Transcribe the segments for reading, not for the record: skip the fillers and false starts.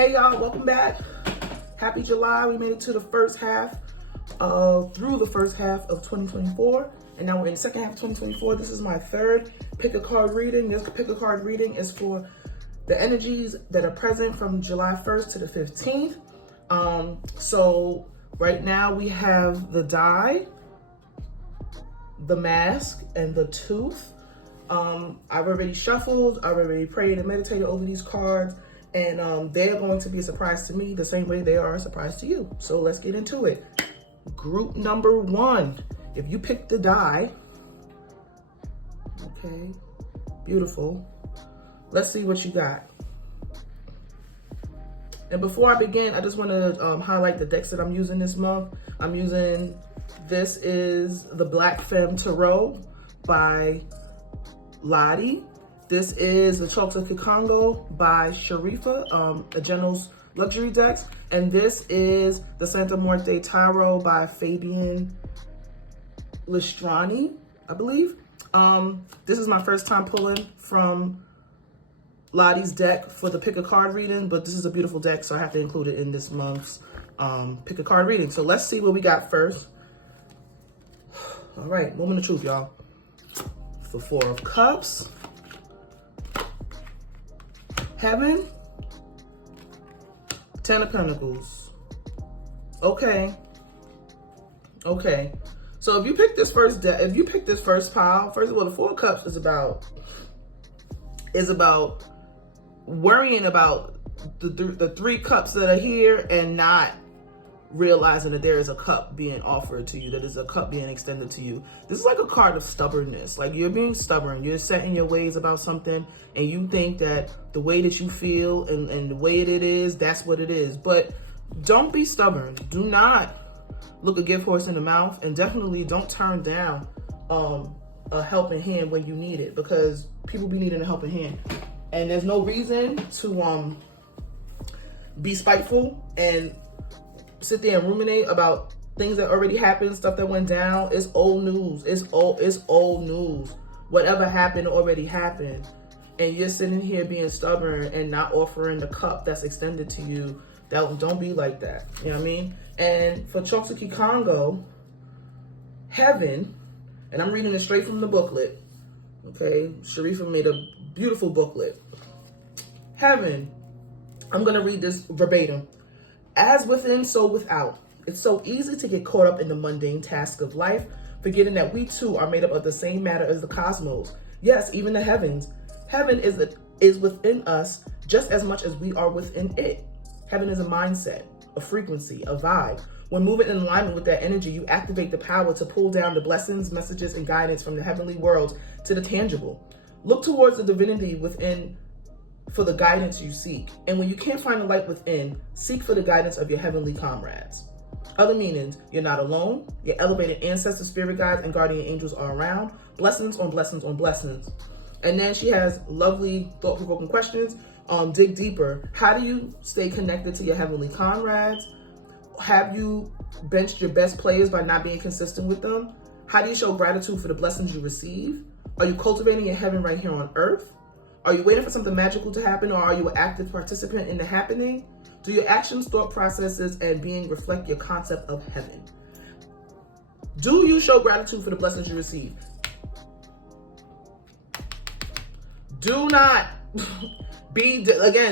Hey y'all, welcome back. Happy July. We made it to the first half through the first half of 2024. And now we're in the second half of 2024. This is my third pick a card reading. This pick a card reading is for the energies that are present from July 1st to the 15th. So right now we have the die, the mask, and the tooth. I've already shuffled, I've already prayed and meditated over these cards, and they're going to be a surprise to me the same way they are a surprise to you. So let's get into it. Group number one, if you pick the die, okay, beautiful. Let's see what you got. And before I begin, I just want to highlight the decks that I'm using this month. This is the Black Femme Tarot by Lottie. This is the Kikongo by Sharifa, a General's Luxury Decks. And this is the Santa Muerte Tarot by Fabian Listrani, I believe. This is my first time pulling from Lottie's deck for the pick a card reading, but this is a beautiful deck, so I have to include it in this month's pick a card reading. So let's see what we got first. All right, moment of truth, y'all. The Four of Cups, Heaven, Ten of Pentacles. Okay. So if you pick this first pile, first of all, the Four of Cups is about worrying about the three cups that are here and not realizing that there is a cup being offered to you, that is a cup being extended to you. This is like a card of stubbornness. Like you're being stubborn. You're set in your ways about something and you think that the way that you feel and the way it is, that's what it is. But don't be stubborn. Do not look a gift horse in the mouth, and definitely don't turn down a helping hand when you need it, because people be needing a helping hand. And there's no reason to be spiteful and sit there and ruminate about things that already happened, stuff that went down. It's old news. It's old news. Whatever happened already happened. And you're sitting here being stubborn and not offering the cup that's extended to you. Don't be like that. You know what I mean? And for Kikongo, Heaven, and I'm reading it straight from the booklet. Okay, Sharifa made a beautiful booklet. Heaven, I'm gonna read this verbatim. As within, so without. It's so easy to get caught up in the mundane task of life, forgetting that we too are made up of the same matter as the cosmos. Yes, even the heavens. Heaven is within us just as much as we are within it. Heaven is a mindset, a frequency, a vibe. When moving in alignment with that energy, you activate the power to pull down the blessings, messages, and guidance from the heavenly world to the tangible. Look towards the divinity within for the guidance you seek. And when you can't find the light within, seek for the guidance of your heavenly comrades. Other meanings, you're not alone. Your elevated ancestors, spirit guides, and guardian angels are around. Blessings on blessings on blessings. And then she has lovely thought-provoking questions. Dig deeper. How do you stay connected to your heavenly comrades? Have you benched your best players by not being consistent with them? How do you show gratitude for the blessings you receive? Are you cultivating your heaven right here on earth? Are you waiting for something magical to happen, or are you an active participant in the happening? Do your actions, thought processes, and being reflect your concept of heaven? Do you show gratitude for the blessings you receive? Do not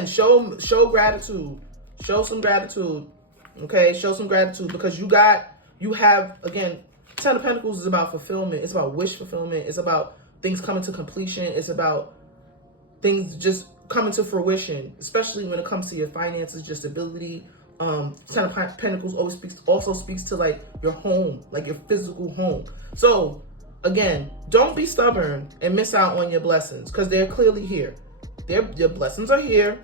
show gratitude. Show some gratitude. Okay, show some gratitude, because you have, again, Ten of Pentacles is about fulfillment. It's about wish fulfillment. It's about things coming to completion. It's about things just coming to fruition, especially when it comes to your finances, your stability. Ten of Pentacles also speaks to like your home, like your physical home. So again, don't be stubborn and miss out on your blessings, because they're clearly here. Your blessings are here.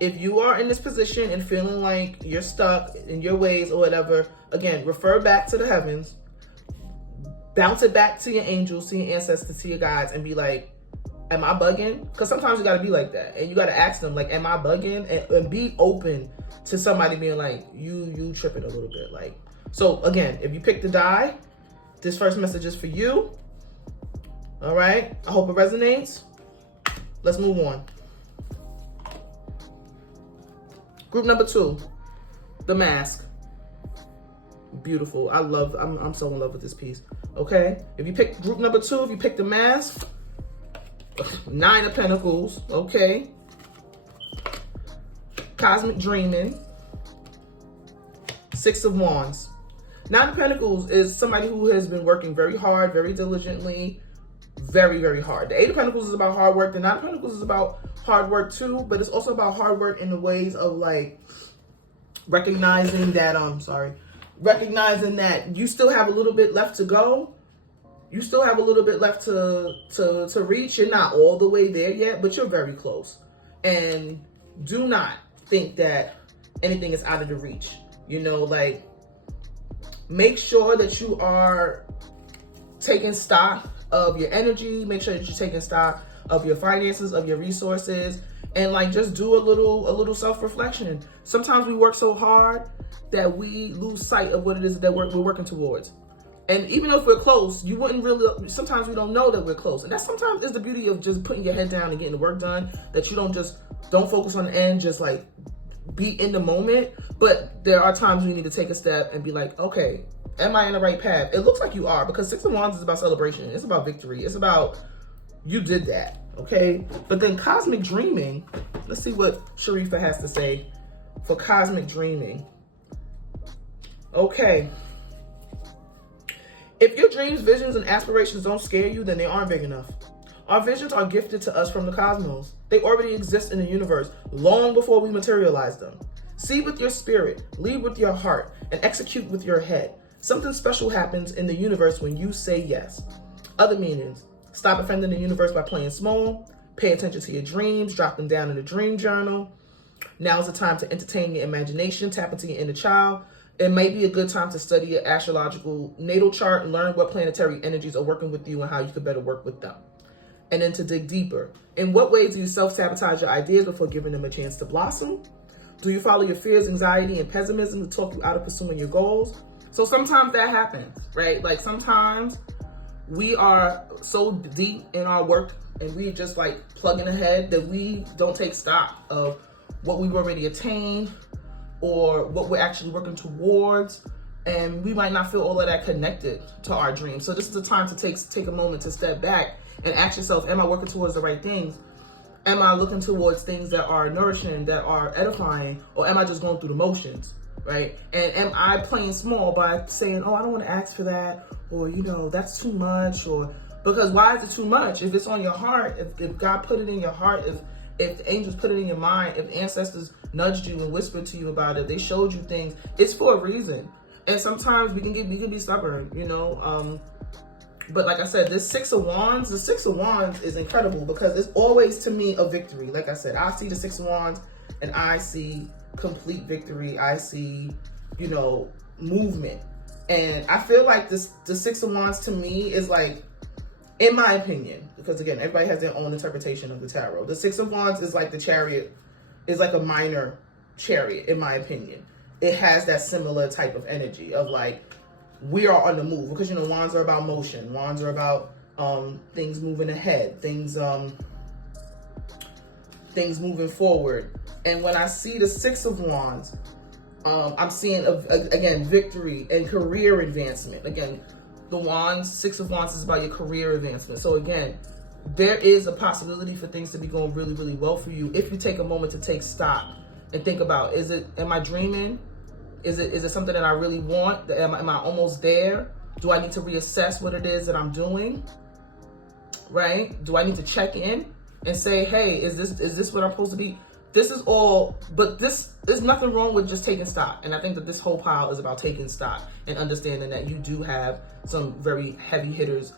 If you are in this position and feeling like you're stuck in your ways or whatever, again, refer back to the heavens, bounce it back to your angels, to your ancestors, to your guides, and be like, am I bugging? Because sometimes you got to be like that. And you got to ask them, like, am I bugging? And be open to somebody being like, you tripping a little bit. Like, so again, if you pick the die, this first message is for you. All right. I hope it resonates. Let's move on. Group number 2, the mask. Beautiful. I'm so in love with this piece. Okay. If you pick group number 2, if you pick the mask, 9 of Pentacles. Okay. Cosmic Dreaming. 6 of Wands. 9 of Pentacles is somebody who has been working very hard, very diligently, very, very hard. The 8 of Pentacles is about hard work. The 9 of Pentacles is about hard work too, but it's also about hard work in the ways of like recognizing that, recognizing that you still have a little bit left to go. You still have a little bit left to reach. You're not all the way there yet, but you're very close. And do not think that anything is out of the reach. You know, like, make sure that you are taking stock of your energy. Make sure that you're taking stock of your finances, of your resources, and like just do a little self-reflection. Sometimes we work so hard that we lose sight of what it is that we're working towards. And even if we're close, you wouldn't really, sometimes we don't know that we're close. And that sometimes is the beauty of just putting your head down and getting the work done, that you don't focus on the end, just like be in the moment. But there are times you need to take a step and be like, okay, am I in the right path? It looks like you are, because 6 of Wands is about celebration. It's about victory. It's about you did that, okay? But then Cosmic Dreaming, let's see what Sharifa has to say for Cosmic Dreaming. Okay. If your dreams, visions, and aspirations don't scare you, then they aren't big enough. Our visions are gifted to us from the cosmos. They already exist in the universe long before we materialize them. See with your spirit, lead with your heart, and execute with your head. Something special happens in the universe when you say yes. Other meanings: stop offending the universe by playing small. Pay attention to your dreams. Drop them down in a dream journal. Now is the time to entertain your imagination. Tap into your inner child. It may be a good time to study your astrological natal chart and learn what planetary energies are working with you and how you could better work with them. And then to dig deeper. In what ways do you self-sabotage your ideas before giving them a chance to blossom? Do you follow your fears, anxiety, and pessimism to talk you out of pursuing your goals? So sometimes that happens, right? Like sometimes we are so deep in our work and we just like plugging ahead that we don't take stock of what we've already attained or what we're actually working towards. And we might not feel all of that connected to our dreams. So this is the time to take a moment to step back and ask yourself, am I working towards the right things? Am I looking towards things that are nourishing, that are edifying, or am I just going through the motions, right? And am I playing small by saying, oh, I don't want to ask for that, or, you know, that's too much, or, because why is it too much? If it's on your heart, if God put it in your heart, if the angels put it in your mind, if ancestors nudged you and whispered to you about it, they showed you things, it's for a reason. And sometimes we can be stubborn, you know. But like I said, the 6 of Wands is incredible because it's always, to me, a victory. Like I said, I see the 6 of Wands and I see complete victory. I see, you know, movement. And I feel like the 6 of Wands to me is like, in my opinion, because again, everybody has their own interpretation of the tarot. The 6 of Wands is like the Chariot, is like a minor Chariot, in my opinion. It has that similar type of energy of like, we are on the move, because, you know, wands are about motion. Wands are about things moving ahead, things moving forward. And when I see the 6 of Wands, I'm seeing, again, victory and career advancement. Again, the Wands, 6 of Wands is about your career advancement. So again, there is a possibility for things to be going really, really well for you if you take a moment to take stock and think about, am I dreaming? Is it something that I really want? Am I almost there? Do I need to reassess what it is that I'm doing? Right? Do I need to check in and say, hey, is this what I'm supposed to be? This is all, but there's nothing wrong with just taking stock. And I think that this whole pile is about taking stock and understanding that you do have some very heavy hitters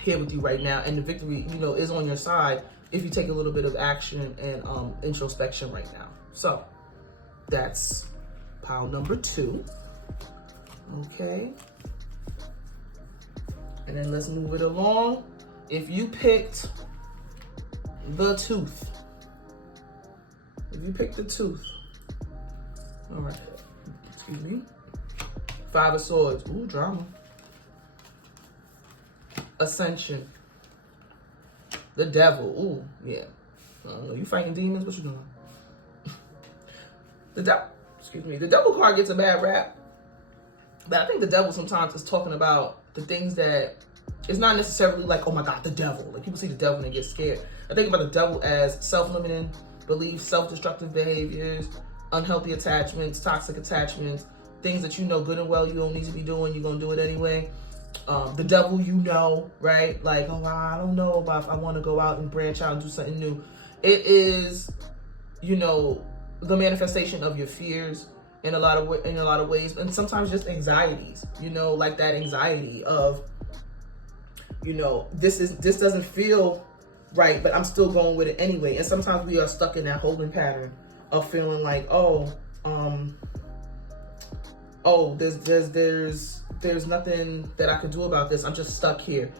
here with you right now. And the victory, you know, is on your side if you take a little bit of action and introspection right now. So that's pile number 2. Okay. And then let's move it along. If you picked the tooth. If you picked the tooth. All right. Excuse me. 5 of Swords. Ooh, drama. Ascension. The Devil. Ooh, yeah. I don't know. You fighting demons? What you doing? The devil card gets a bad rap, but I think the devil sometimes is talking about the things that it's not necessarily like, oh my God, the devil. Like people see the devil and they get scared. I think about the devil as self-limiting beliefs, self-destructive behaviors, unhealthy attachments, toxic attachments, things that you know good and well you don't need to be doing, you're gonna do it anyway. The devil, right? Like, oh, I don't know about if I want to go out and branch out and do something new. It is, the manifestation of your fears in a lot of ways, and sometimes just anxieties. Like that anxiety of, this doesn't feel right, but I'm still going with it anyway. And sometimes we are stuck in that holding pattern of feeling like, there's nothing that I can do about this. I'm just stuck here.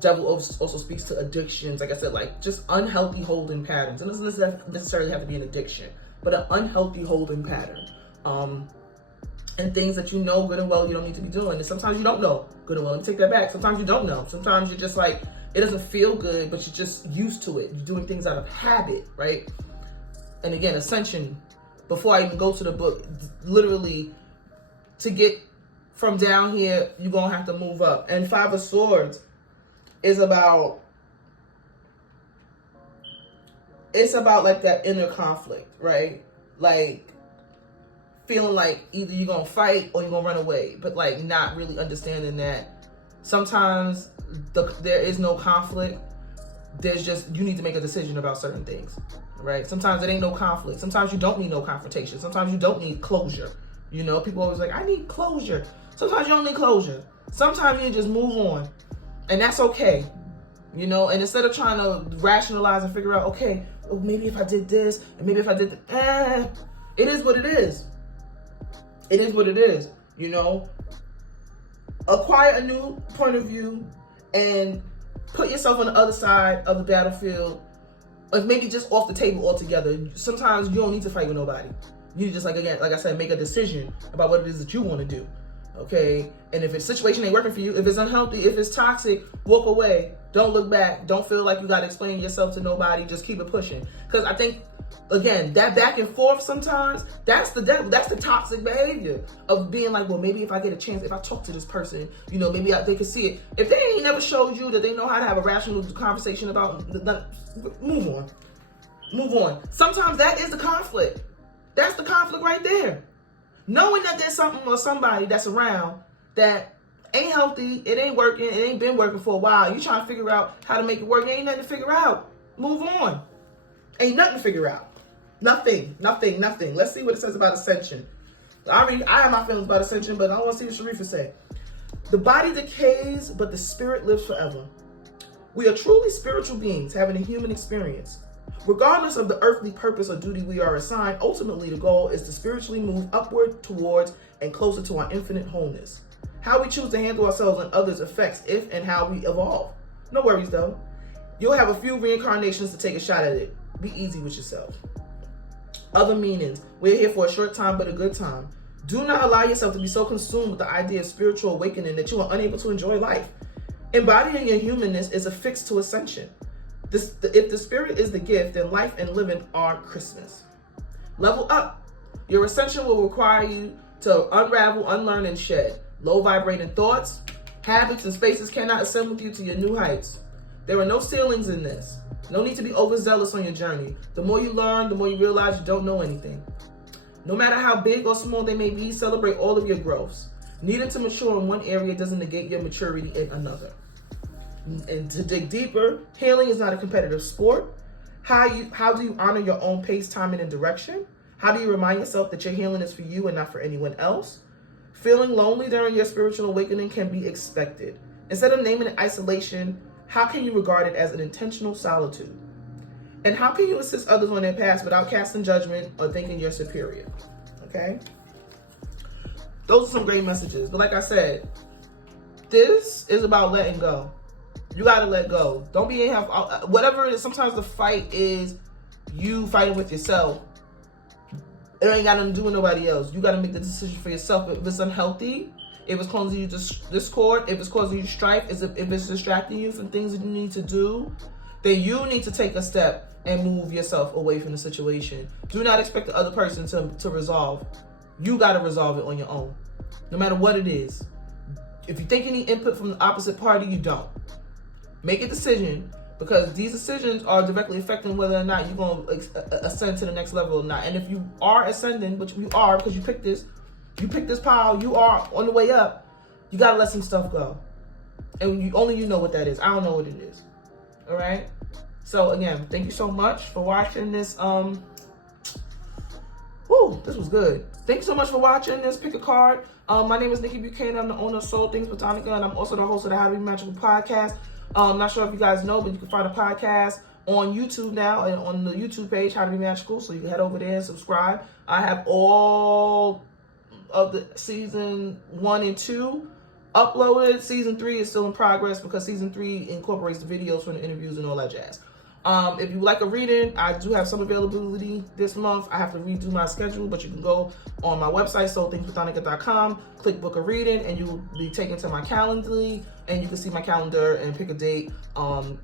Devil also speaks to addictions. Like I said, like just unhealthy holding patterns. And it doesn't necessarily have to be an addiction, but an unhealthy holding pattern. And things that you know good and well you don't need to be doing. And sometimes you don't know good and well. Let me take that back. Sometimes you don't know. Sometimes you're just like, it doesn't feel good, but you're just used to it. You're doing things out of habit, right? And again, ascension, before I even go to the book, literally to get from down here, you're going to have to move up. And Five of Swords is about, like that inner conflict, right? Like feeling like either you're going to fight or you're going to run away, but like not really understanding that sometimes there is no conflict. There's just, you need to make a decision about certain things, right? Sometimes it ain't no conflict. Sometimes you don't need no confrontation. Sometimes you don't need closure. People always like, I need closure. Sometimes you don't need closure. Sometimes you just move on, and that's okay. And instead of trying to rationalize and figure out, okay, well, maybe if I did this, and maybe if I did that, it is what it is. It is what it is, Acquire a new point of view and put yourself on the other side of the battlefield, or maybe just off the table altogether. Sometimes you don't need to fight with nobody. You just, like I said, make a decision about what it is that you want to do, okay? And if a situation ain't working for you, if it's unhealthy, if it's toxic, walk away. Don't look back. Don't feel like you got to explain yourself to nobody. Just keep it pushing. Because I think, again, that back and forth sometimes, that's the devil. That's the toxic behavior of being like, well, maybe if I get a chance, if I talk to this person, maybe they can see it. If they ain't never showed you that they know how to have a rational conversation about, move on. Move on. Sometimes that is the conflict. That's the conflict right there. Knowing that there's something or somebody that's around that ain't healthy, it ain't working, it ain't been working for a while. You trying to figure out how to make it work. Ain't nothing to figure out. Move on. Ain't nothing to figure out. Nothing. Let's see what it says about ascension. I have my feelings about ascension, but I want to see what Sharifa say. The body decays, but the spirit lives forever. We are truly spiritual beings having a human experience. Regardless of the earthly purpose or duty we are assigned, ultimately the goal is to spiritually move upward towards and closer to our infinite wholeness. How we choose to handle ourselves and others affects if and how we evolve. No worries though. You'll have a few reincarnations to take a shot at it. Be easy with yourself. Other meanings. We're here for a short time, but a good time. Do not allow yourself to be so consumed with the idea of spiritual awakening that you are unable to enjoy life. Embodying your humanness is affixed to ascension. If the spirit is the gift, then life and living are Christmas. Level up. Your ascension will require you to unravel, unlearn, and shed. Low vibrating thoughts, habits, and spaces cannot ascend with you to your new heights. There are no ceilings in this. No need to be overzealous on your journey. The more you learn, the more you realize you don't know anything. No matter how big or small they may be, celebrate all of your growths. Needing to mature in one area doesn't negate your maturity in another. And to dig deeper, healing is not a competitive sport. How do you honor your own pace, timing, and direction? How do you remind yourself that your healing is for you and not for anyone else? Feeling lonely during your spiritual awakening can be expected. Instead of naming it isolation, how can you regard it as an intentional solitude? And how can you assist others on their paths without casting judgment or thinking you're superior? Okay? Those are some great messages. But like I said, this is about letting go. You got to let go. Don't be in here. Whatever it is, sometimes the fight is you fighting with yourself. It ain't got nothing to do with nobody else. You got to make the decision for yourself. If it's unhealthy, if it's causing you discord, if it's causing you strife, if it's distracting you from things that you need to do, then you need to take a step and move yourself away from the situation. Do not expect the other person to resolve. You got to resolve it on your own, no matter what it is. If you think you need input from the opposite party, you don't. Make a decision, because these decisions are directly affecting whether or not you're going to ascend to the next level or not. And if you are ascending, which you are because you picked this pile, you are on the way up, you got to let some stuff go. And only you know what that is. I don't know what it is. All right? So again, thank you so much for watching this. This was good. Thank you so much for watching this. Pick a card. My name is Nikki Buchanan. I'm the owner of Soul Things Botanica, and I'm also the host of the How to Be Magical podcast. Not sure if you guys know, but you can find a podcast on YouTube now, and on the YouTube page, How to Be Magical. So you can head over there and subscribe. I have all of the season 1 and 2 uploaded. Season 3 is still in progress because season 3 incorporates the videos from the interviews and all that jazz. If you like a reading, I do have some availability this month. I have to redo my schedule, but you can go on my website, soulthingsbotanica.com, click book a reading, and you will be taken to my Calendly, and you can see my calendar and pick a date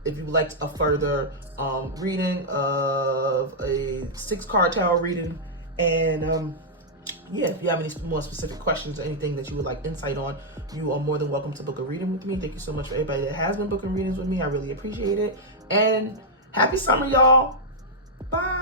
if you would like a further reading of a 6-card tarot reading. And yeah, if you have any more specific questions or anything that you would like insight on, you are more than welcome to book a reading with me. Thank you so much for everybody that has been booking readings with me. I really appreciate it. And happy summer, y'all. Bye.